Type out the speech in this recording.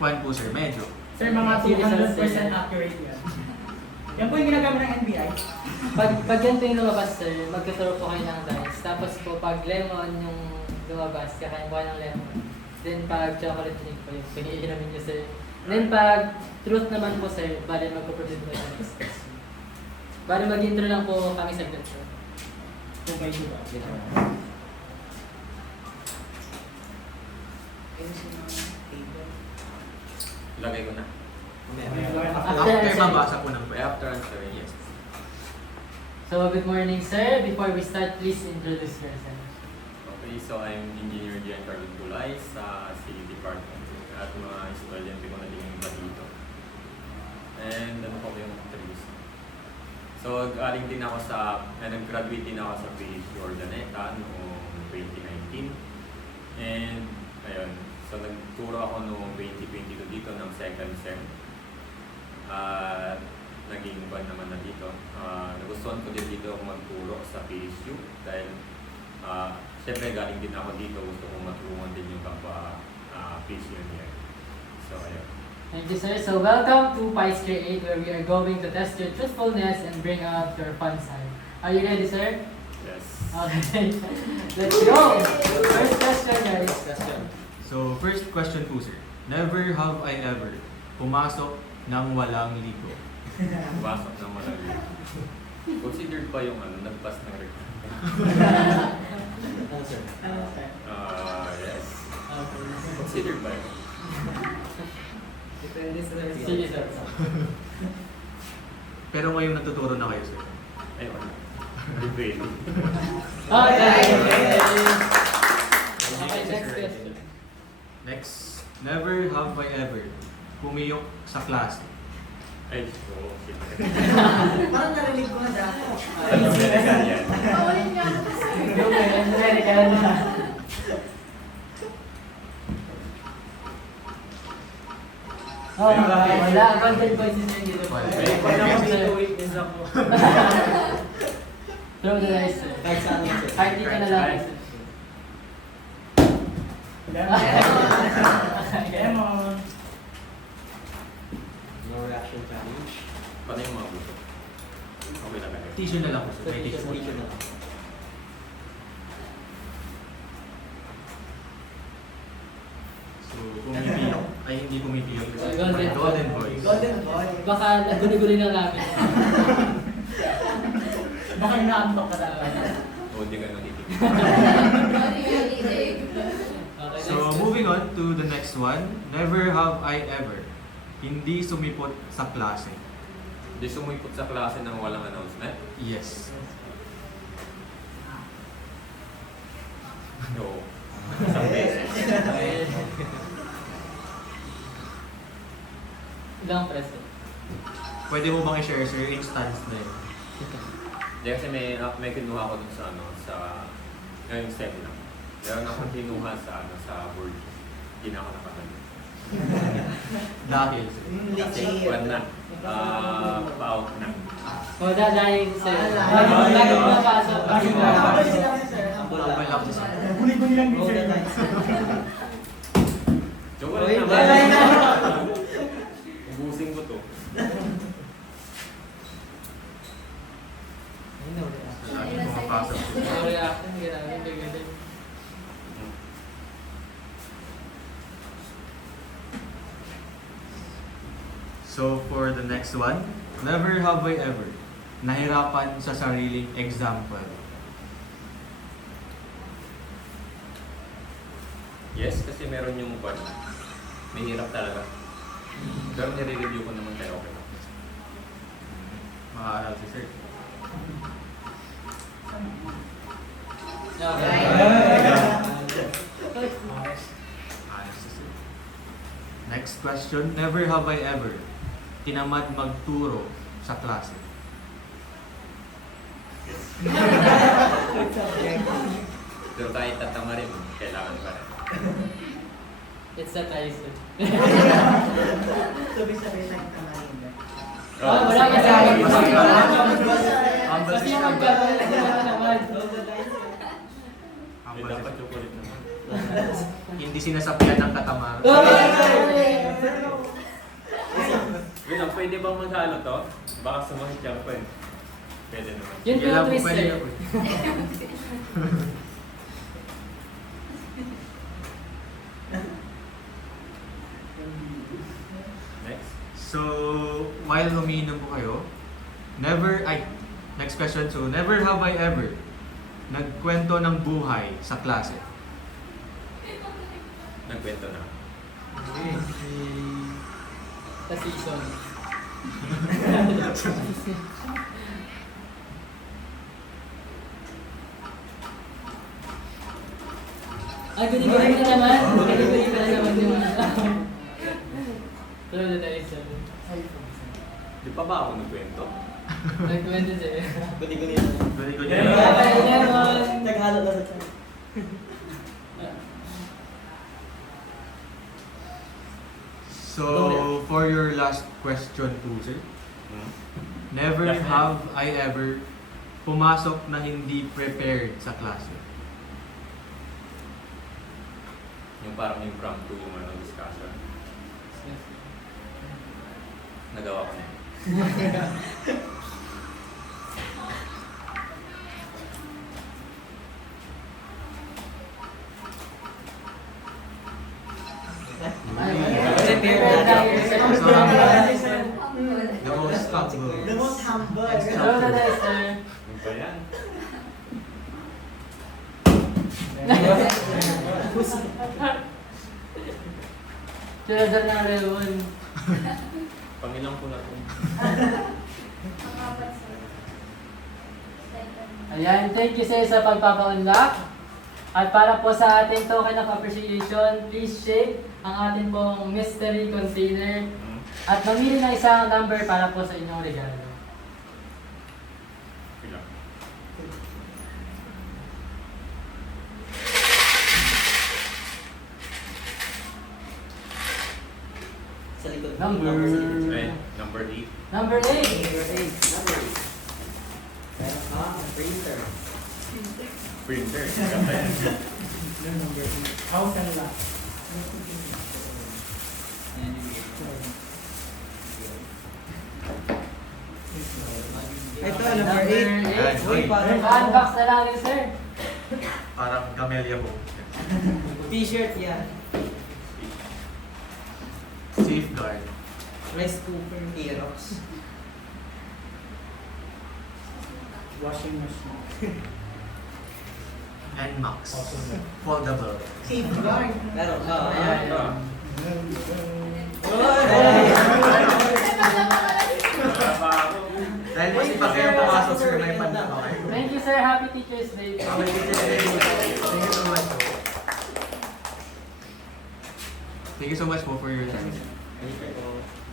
kwan po sir, medyo. Sir, mga 200% accurate yan. Yan po yung ginagamit ng NBI. Pag ganito yung lumabas, sir, magtuturo po kayo ng dice. Tapos po, pag lemon yung lumabas, kakain po kayo ng lemon. Then pag chocolate drink po yung piniinumin nyo, sir. Then pag truth naman po, sir, bali magpo-produce po yung next question. Bali mag-intro lang po kami saglit, sir. Kung may diba? Lagay ko na. After mabasa po ng After answer, yes. So, good morning, sir. Before we start, please introduce yourself. Okay, so I'm Engineer Giancarlo Tulay sa City Department at mga estudyante ko na din yung iba dito. And ano po yung introduce? So, galing din ako nag-graduate din ako sa PH Jordaneta noong 2019. And, ayun, so nagturo ako noong 2022 dito ng second sem. At naging ban naman na dito. Nagustuhan ko din dito ako magturo sa PSU dahil siyempre galing din ako dito, gusto kong matulungan din yung kapwa PSU niya. So, ayun. Thank you, sir. So, welcome to PICE Grade 8, where we are going to test your truthfulness and bring out your fun side. Are you ready, sir? Yes. Okay. Let's go! First question, guys. So, first question po sir. Never have I ever pumasok ng walang ligo. Pasok ng malaki. Considered pa yung nagpas ng record. Ano, sir? Yes. Okay. Considered ba yun? Depende sa Sige, sir. Pero ngayong natuturo na kayo sir. Ayun. Debate. Okay. Thank Okay, you, next sir. question. Next. Never have I ever pumiyok sa klase. Ay, so, shit. Parang narinig ko na dati. Ano, American yan? Okay, American. Oh, wala. Content voices yung dito. Witness ako. Throw the dice, sir. Kahit saan yun, sir. Kahit dito na lang. sir. Lemon. No reaction challenge. Paano yung mga gusto? Okay na ba? Tissue na lang po sir. May tissue. Tissue na lang. So, pumipiyok. Ay, hindi pumipiyok. Golden Golden voice. Golden boy. Baka naguli-guli na namin. Baka inaantok ka dapat. O, hindi ka natitig. Okay, So, moving on to the next one. Never have I ever hindi sumipot sa klase. Hindi sumipot sa klase ng walang announcement? Yes. No. Isang beses. Ilang preso? Pwede mo bang i-share sir instance na yun? Hindi kasi may kinuha ko dun sa ngayong seminar. Meron akong kinuha sa board. Hindi na ako nakatalo. Dahil sir. Kasi buwan na. Pa-out na. O, dahil sir. Dahil- Lagi mo na pasok. Kapal sila sir. Kapal lang si sir. Guni-guni lang din, sir. Joke Oy, lang bye. naman. Ubusin ko to. Lagi pumapasok po. Ang reaction, ginamit, ganyan. So, for the next one, never have I ever nahirapan sa sariling example. Yes, kasi meron yung one. May hirap talaga. Pero nire-review ko naman kayo, okay lang. Makaaral si sir. Okay. Ayos si sir. Next question, never have I ever tinamad magturo sa klase. Pero kahit tatama rin, kailangan pa rin. It's a tie, sir. Sabi-sabi lang tamahin na. Oh, wala ka sa akin. Kasi yung magkakaroon na naman. Dapat chocolate naman. Hindi sinasakyan ng katamaran. Okay! pwede bang maghalo to? Baka sumakit yan pa eh. Pwede naman. Yun Sige po lang yung po, twist, pwede sir. na po. Next. So, while umiinom po kayo, next question. So, never have I ever nagkwento ng buhay sa klase. Nagkwento na. Sa season. Ay, guni-guni ka naman. Guni-guni ka naman yung Pero na tayo sir. Di pa ba ako nagkwento? Nagkwento sir. Guni-guni. Very good. Yeah. Bye, Lemon! Naghalo na sa chan. So, for your last question po, sir. Hmm? Never Last have I ever pumasok na hindi prepared sa klase. Yung parang impromptu yung discussion. Nagawa ko na. Prepare tayo, sir. The most humble. The most humble. Hello na tayo sir. Yung pa yan. Sinadar ng Lemon. Pangilang ko na to. Ayan, thank you sir sa pagpapa-unlock. At para po sa ating token of appreciation, please shake ang ating pong mystery container Hmm? at mamili ng isang number para po sa inyong regalo. Ilang? Sa likod. Number. Ay, number 8. Number 8. Number 8. Number 8. Meron ka, printer. Printer. Ganda yan. Number 8. House and lot. Ito, number 8. Ayan, Uy, parang Unbox na lang yun sir. Parang camellia po. t-shirt yan. Safeguard. Rice cooker. Aerox. Washing machine. And Max. Foldable. Safeguard. Meron ka. Ayan. Ah. Wala pa ako. Dahil po si Pagkayo pumasok, sir, may panda pa kayo. Thank you sir. Happy Teacher's Day. Okay, thank you so much po. Thank you so much po for your time. Thank you.